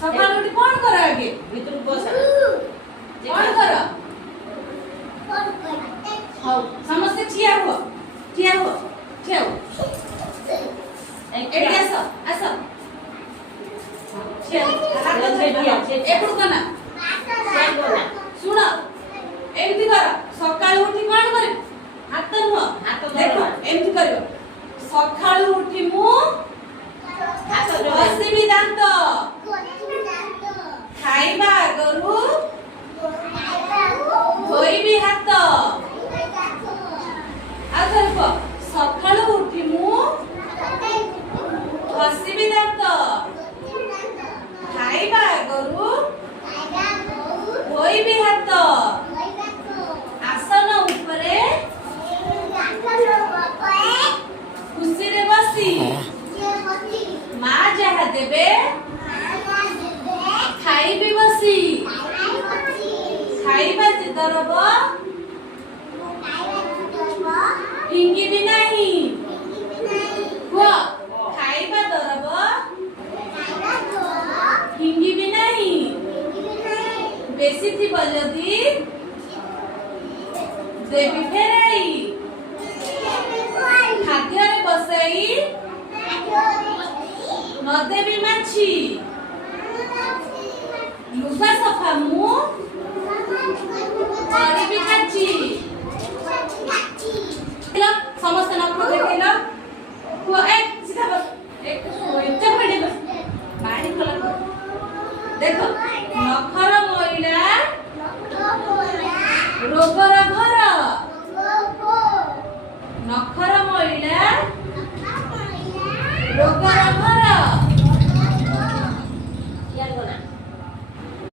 सकाळ उठी कौन कर आगे भीतर बस कौन कर हाउ समस्त ठिया हो ठिया हो ठेव एडी आस आस ठेव हात धर एपडू कना सुन एमती कर सकाळ उठी कौन करे हात नुह हात देखो एमती करियो सकाळ उठी मु हात बसिबी दांत खाइबा आगरु धोइबी हात आधर सकाळ उठी मु बसिबी दांत खाइबा आगरु धोइबी हात आसन उपरे खुशी रे बसी माँ जहा देबे खाइबी बसी खाइबा जितरब हिंगी भी नहीं हुआ खाइबा दरब हिंगी भी नहीं बेसी थी बजदी देवी फेराई खाद्य रे बसई न देवी माछी लुगा सफा मु भी खाची समस्त नख देखिल हुआ एक सीधा बस एक इच्छा पड़े बस बाड़ी खोला देखो नखर मोइला रोगर घर नखर मोइला रोगर